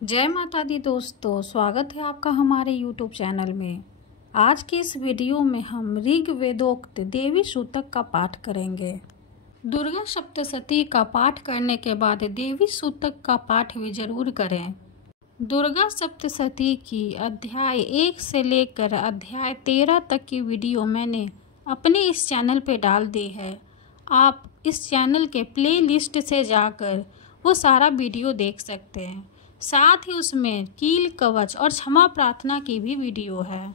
जय माता दी दोस्तों, स्वागत है आपका हमारे YouTube चैनल में। आज की इस वीडियो में हम ऋग्वेदोक्त देवी सूतक का पाठ करेंगे। दुर्गा सप्तशती का पाठ करने के बाद देवी सूतक का पाठ भी जरूर करें। दुर्गा सप्तशती की अध्याय 1 से लेकर अध्याय 13 तक की वीडियो मैंने अपने इस चैनल पे डाल दी है। आप इस चैनल के प्लेलिस्ट से जाकर वो सारा वीडियो देख सकते हैं। साथ ही उसमें कील कवच और क्षमा प्रार्थना की भी वीडियो है।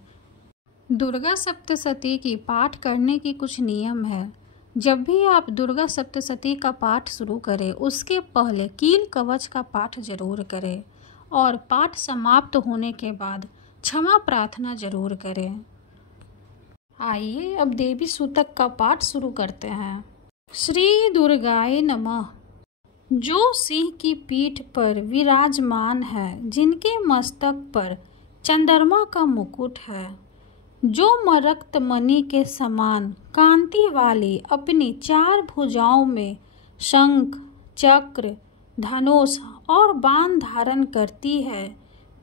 दुर्गा सप्तशती की पाठ करने की कुछ नियम है। जब भी आप दुर्गा सप्तशती का पाठ शुरू करें उसके पहले कील कवच का पाठ जरूर करें और पाठ समाप्त होने के बाद क्षमा प्रार्थना जरूर करें। आइए अब देवी सूतक का पाठ शुरू करते हैं। श्री दुर्गाय नमः। जो सिंह की पीठ पर विराजमान है, जिनके मस्तक पर चंद्रमा का मुकुट है, जो मरकत मणि के समान कांति वाली अपनी 4 भुजाओं में शंख, चक्र, धनुष और बाण धारण करती है,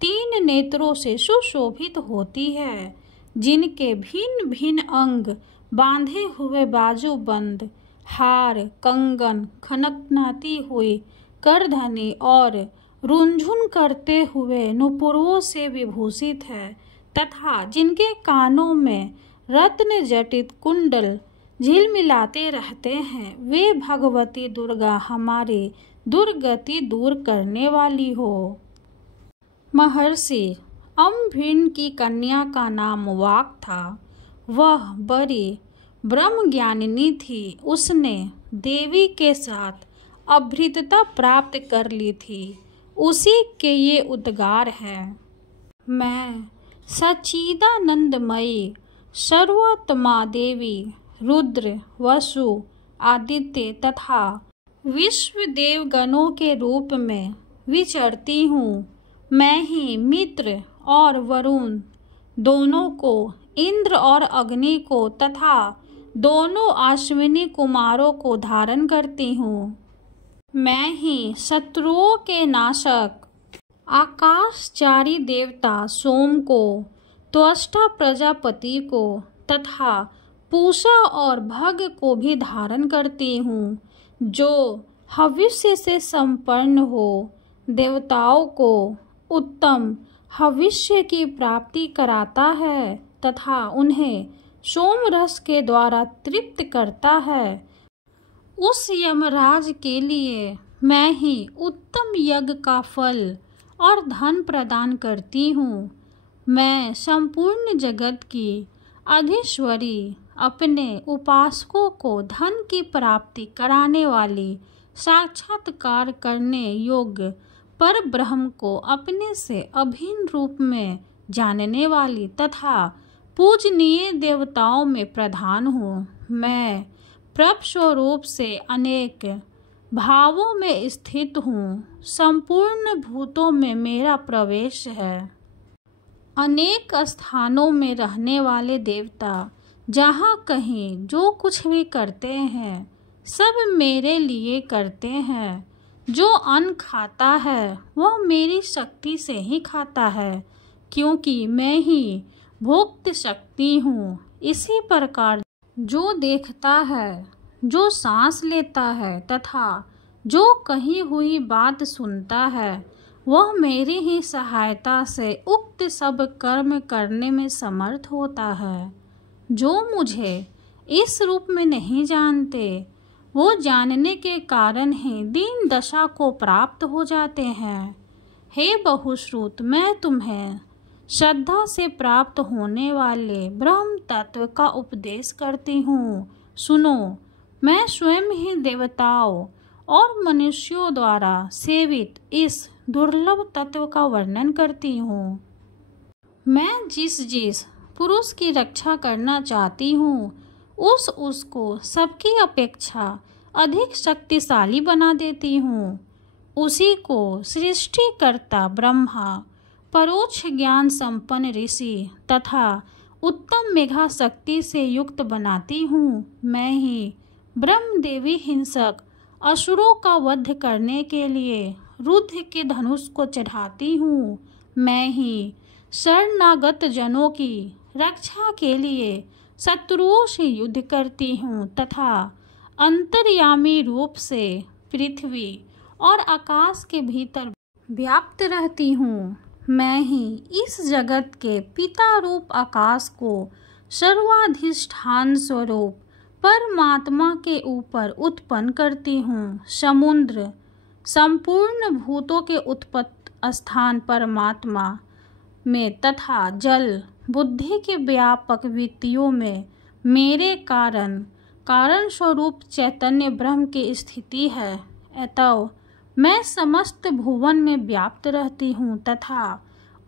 3 नेत्रों से सुशोभित होती है, जिनके भिन्न भिन्न अंग बांधे हुए बाजूबंद, हार, कंगन, खनकनाती हुई करधनी और रुंझुन करते हुए नुपुरों से विभूषित है तथा जिनके कानों में रत्न जटित कुंडल झिलमिलाते रहते हैं, वे भगवती दुर्गा हमारी दुर्गति दूर करने वाली हो। महर्षि अम्भिन की कन्या का नाम वाक था। वह बड़ी ब्रह्मज्ञानिनी थी। उसने देवी के साथ अभृतता प्राप्त कर ली थी। उसी के ये उद्गार हैं। मैं सच्चिदानंदमयी सर्वोत्तमा देवी रुद्र, वसु, आदित्य तथा विश्व देवगणों के रूप में विचरती हूँ। मैं ही मित्र और वरुण दोनों को, इंद्र और अग्नि को तथा दोनों अश्विनी कुमारों को धारण करती हूँ। मैं ही शत्रुओं के नाशक आकाशचारी देवता सोम को, त्वष्टा प्रजापति को तथा पूषा और भग को भी धारण करती हूँ, जो हविष्य से संपन्न हो, देवताओं को उत्तम हविष्य की प्राप्ति कराता है तथा उन्हें सोम रस के द्वारा तृप्त करता है। उस यमराज के लिए मैं ही उत्तम यज्ञ का फल और धन प्रदान करती हूँ। मैं संपूर्ण जगत की अधीश्वरी, अपने उपासकों को धन की प्राप्ति कराने वाली, साक्षात्कार करने योग्य पर ब्रह्म को अपने से अभिन्न रूप में जानने वाली तथा पूजनीय देवताओं में प्रधान हूँ। मैं प्रभ स्वरूप से अनेक भावों में स्थित हूँ। संपूर्ण भूतों में मेरा प्रवेश है। अनेक स्थानों में रहने वाले देवता जहाँ कहीं जो कुछ भी करते हैं, सब मेरे लिए करते हैं। जो अन्न खाता है वह मेरी शक्ति से ही खाता है, क्योंकि मैं ही भोक्त शक्ति हूँ। इसी प्रकार जो देखता है, जो सांस लेता है तथा जो कही हुई बात सुनता है, वह मेरी ही सहायता से उक्त सब कर्म करने में समर्थ होता है। जो मुझे इस रूप में नहीं जानते, वो जानने के कारण ही दीन दशा को प्राप्त हो जाते हैं। हे बहुश्रुत, मैं तुम्हें श्रद्धा से प्राप्त होने वाले ब्रह्म तत्व का उपदेश करती हूँ। सुनो, मैं स्वयं ही देवताओं और मनुष्यों द्वारा सेवित इस दुर्लभ तत्व का वर्णन करती हूँ। मैं जिस पुरुष की रक्षा करना चाहती हूँ, उसको सबकी अपेक्षा अधिक शक्तिशाली बना देती हूँ। उसी को सृष्टिकर्ता ब्रह्मा, परोक्ष ज्ञान संपन्न ऋषि तथा उत्तम मेघा शक्ति से युक्त बनाती हूँ। मैं ही ब्रह्म देवी हिंसक असुरों का वध करने के लिए रुद्र के धनुष को चढ़ाती हूँ। मैं ही शरणागत जनों की रक्षा के लिए शत्रुओं से युद्ध करती हूँ तथा अंतर्यामी रूप से पृथ्वी और आकाश के भीतर व्याप्त रहती हूँ। मैं ही इस जगत के पिता रूप आकाश को सर्वाधिष्ठान स्वरूप परमात्मा के ऊपर उत्पन्न करती हूँ। समुद्र संपूर्ण भूतों के उत्पत्ति स्थान परमात्मा में तथा जल बुद्धि के व्यापक वृत्तियों में मेरे कारण स्वरूप चैतन्य ब्रह्म की स्थिति है। अतः मैं समस्त भुवन में व्याप्त रहती हूँ तथा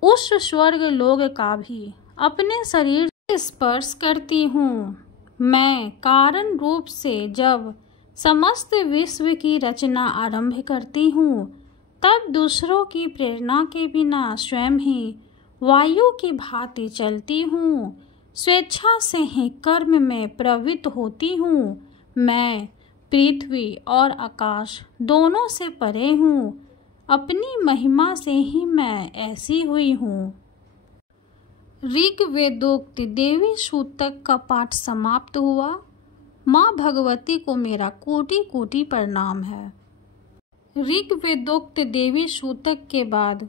उस स्वर्ग लोक का भी अपने शरीर से स्पर्श करती हूँ। मैं कारण रूप से जब समस्त विश्व की रचना आरंभ करती हूँ तब दूसरों की प्रेरणा के बिना स्वयं ही वायु की भांति चलती हूँ। स्वेच्छा से ही कर्म में प्रवृत्त होती हूँ। मैं पृथ्वी और आकाश दोनों से परे हूँ। अपनी महिमा से ही मैं ऐसी हुई हूँ। ऋग्वेदोक्त देवी सूतक का पाठ समाप्त हुआ। माँ भगवती को मेरा कोटि कोटि प्रणाम है। ऋग्वेदोक्त देवी सूतक के बाद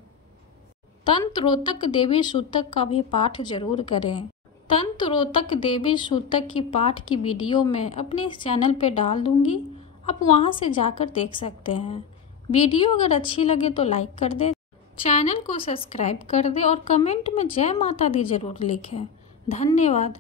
तंत्रोतक देवी सूतक का भी पाठ जरूर करें। तंत्रोतक देवी सूतक की पाठ की वीडियो मैं अपने इस चैनल पे डाल दूंगी, आप वहां से जाकर देख सकते हैं। वीडियो अगर अच्छी लगे तो लाइक कर दे, चैनल को सब्सक्राइब कर दे और कमेंट में जय माता दी जरूर लिखें। धन्यवाद।